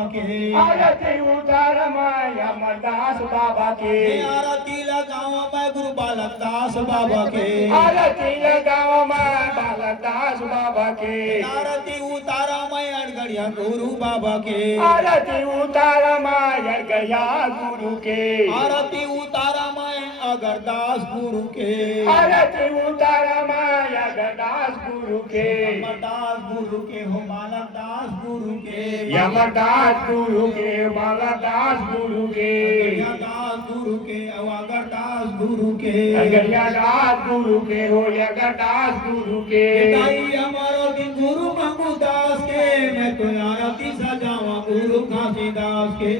बाबा के आरती उतार मैं अमरदास बाबा के आरती लगाओ मैं गुरु बालक दास बाबा के आरती लगाओ मैं बालकदास बाबा के आरती उतारा मैं अड़गड़िया गुरु बाबा के आरती उतार मैं गया गुरु के आरती उतारा मैं अगरदास गुरु के आरती उतार मैं अगरदास गुरु के अमरदास गुरु के हो बालक दास गुरु के यमरदास गुरु के बालकदास गुरु के दास गुरु के अगरदास गुरु के अगरियादास गुरु के हो यगरदास गुरु के दाई हमारो दिन गुरु मंगू दास के मैं तो आरती सजावा गुरु घासीदास के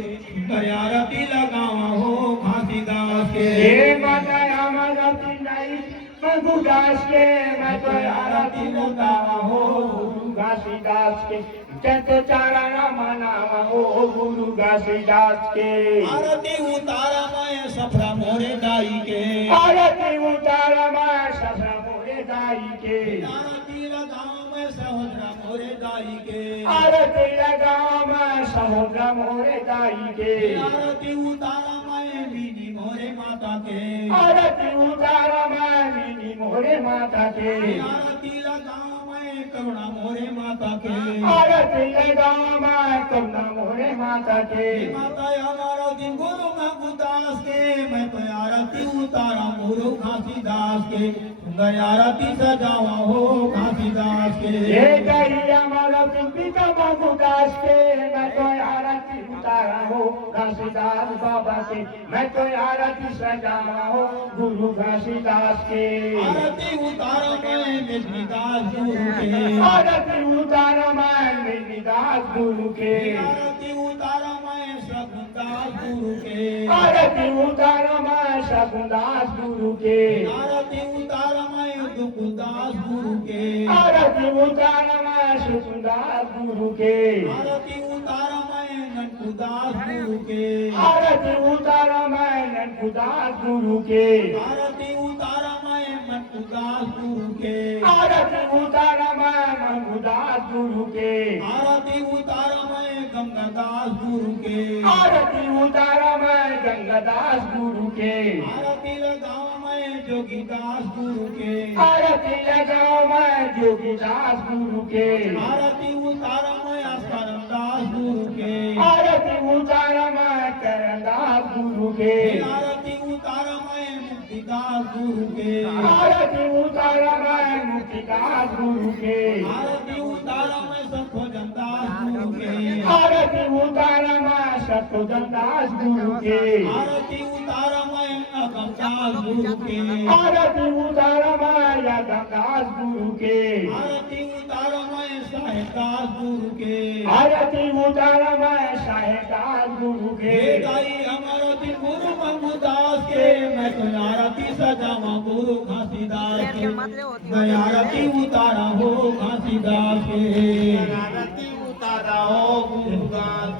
कर आरती लगावा हो घासीदास के ये माता आरती नहीं मंगूदास के मैं तो आरती लगावा हो गुरु घासीदास के जत चरण मनावा हो गुरु घासीदास के आरती उतारा मैं सफरा मोरे दाई के आरती उतार मैं सफरा मोरे दाई के आरती लगाओ मैं सहोदरा मोरे दाई के आरती लगाओ मैं सहोदरा मोरे दाई के आरती उतारा मैं बीनी मोरे माता के आरती उतार मैं मिनी मोरे माता के आरती लगाओ मैं करुणा मोरे माता के आरती लगाओ मैं करुणा मोरे माता के माता हमारा दिन गुरु मंगूदास के मैं तो आरती उतारा गुरु घासीदास के सुंदर आरती सजावा हो घासीदास के ये गई हमारा पिता मंगूदास के मैं तो आरती उतारा हो घासीदास बाबा के मैं तो आरती सजावा हो गुरु घासीदास के आरती उतारा मैं मेघनीदास गुरु के आरती उतार मैं मेघनीदास गुरु के आरती उतारा मैं शकुनदास गुरु के आरती उतार मैं शकुनदास गुरु के आरती उतारा मैं दुकुदास गुरु के आरती उतार मैं शकुनदास गुरु के आरती उतारा मैं ननकुदास गुरु के आरती उतार मैं ननकुदास गुरु के आरती उतारा मैं मनकुदास गुरु के आरती उतार मैं मंगूदास गुरु के आरती उतारा मैं गंगादास गुरु के आरती उतार मैं गंगादास गुरु के आरती लगाओ मैं जोगीदास गुरु के आरती लगाओ मैं जोगीदास गुरु के आरती उतारा मैं आस्करदास गुरु के आरती उतार मैं करदास गुरु के आरती उतारा मैं मुक्तिदास गुरु के आरती उतार मैं मुक्तिदास गुरु के आरती उतारा मैं सखोजनदास गुरु के आरती उतार मैं सतोजनदास गुरु के आरती उतारा मैं अगमदास गुरु के आरती उतार मैं यगमदास गुरु के आरती उतारा मैं साहेबदास गुरु के आरती उतार मैं साहेबदास गुरु के हे गाई हमारो दिन गुरु मंगूदास के मैं तो आरती सजावा गुरु घासीदास के मैं आरती उतारा हो घासीदास के आरती उतारा हो गुरु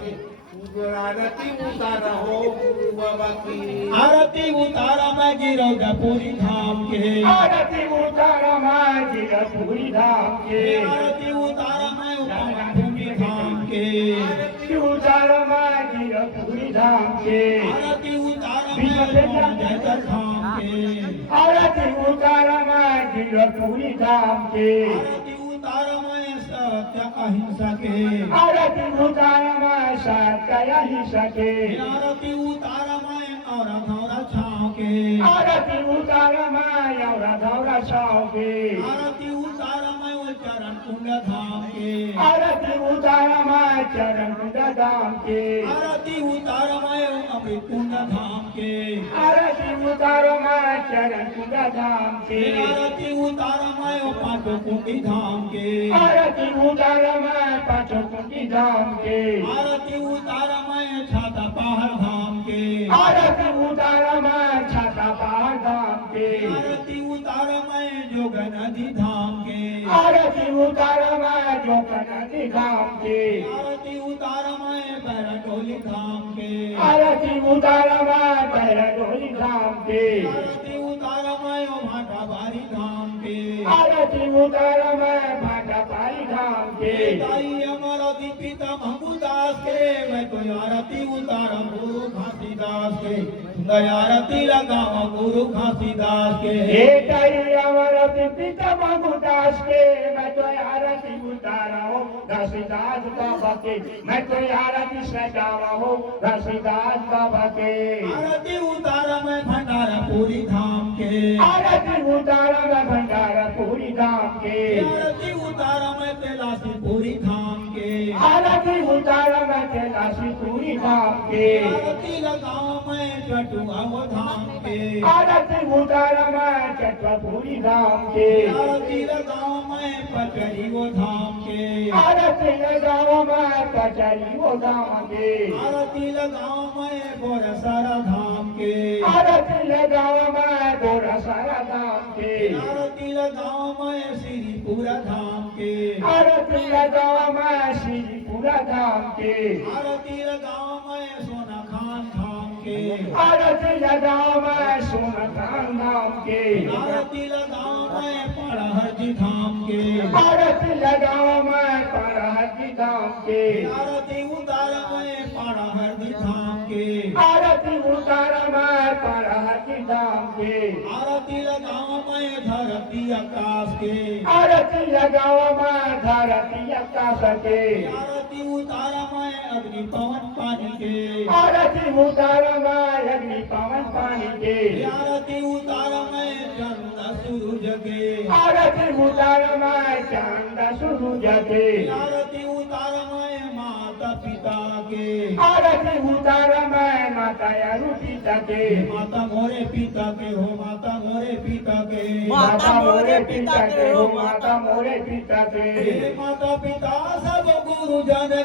के आरती उतारा हो गुरु बाबा की आरती उतारा मैं गिरौदा पूरी धाम के आरती उतार मैं गिरपुरी धाम के आरती उतारा मैं उपमा भूमि धाम के आरती उतार मैं गिरपुरी धाम के आरती उतारा मैं जयकर धाम के आरती उतार मैं गिरपुरी धाम के आरती उतारा मैं सत्य अहिंसा के आरती उतार मैं सत्य ही सके आरती उतारा मैं और धौरा छाव के आरती उतार मैं और धौरा छाव के आरती उतारा मैं वो चरण कुंड धाम के आरती उतार मैं चरण कुंड धाम के आरती उतारा मैं वो अमृत कुंड धाम के आरती उतार मैं चरण कुंड धाम के आरती उतारा मैं वो पांचों कुंडी धाम के आरती उतार मैं पांचों कुंडी धाम के आरती उतारा मैं छाता पहाड़ धाम के आरती उतार मैं छाता पहाड़ धाम के आरती उतारा मैं जोग नदी धाम के आरती उतार मैं जोग नदी धाम के आरती उतारा मैं बैरडोली धाम के आरती उतार मैं बैरडोली धाम के आरती उतारा मैं भाटा बारी धाम के आरती उतार मैं भाटा छत्रपाली धाम के ताई अमरावती पिता महमूदास के मैं तो आरती उतारा गुरु घासीदास के आरती लगावा गुरु घासीदास के हे ताई अमरावती पिता महमूदास के मैं तो आरती उतारा हो घासीदास बाबा के मैं तो आरती सजावा हो घासीदास बाबा के आरती उतारा मैं भंडारा पूरी धाम के आरती उतारा मैं भंडारा पूरी धाम के आरती उतारा मैं कैलाशी पूरी धाम के आरती उतारा मैं कैलाशी पूरी धाम के आरती लगाओ मैं चटुआ वो धाम के आरती उतारा मैं चटवापुरी धाम के आरती लगाओ मैं पचरी वो धाम के आरती लगाओ मैं कचरी वो धाम के आरती लगाओ मैं बोरसरा धाम के आरती लगाओ मैं गोरा सारा धाम के आरती लगाओ मैं श्रीपुरा धाम के आरती लगाओ मैं श्रीपुरा धाम के आरती लगाओ मैं सोना खान धाम के आरती लगाओ मैं सोनखान धाम के आरती लगाओ मैं पड़हरजी धाम के आरती लगाओ मैं परहती धाम के आरती उतारा मैं पड़हरजी धाम के आरती उतारा मैं परहती धाम के आरती लगाओ मैं धरती आकाश के आरती लगाओ मैं धरती आकाश के आरती उतारा मैं अग्नि पवन पानी के आरती उतारा मैं अग्नि पवन पानी के आरती उतारा मैं चंद सूरज के आरती उतारा मैं चांद सूरज के आरती उतारा मैं माता पिता के आरती उतारा मैं माता यारू पिता के माता मोरे पिता के हो माता मोरे पिता के माता मोरे पिता के हो माता मोरे पिता के हे माता पिता सब गुरुजन के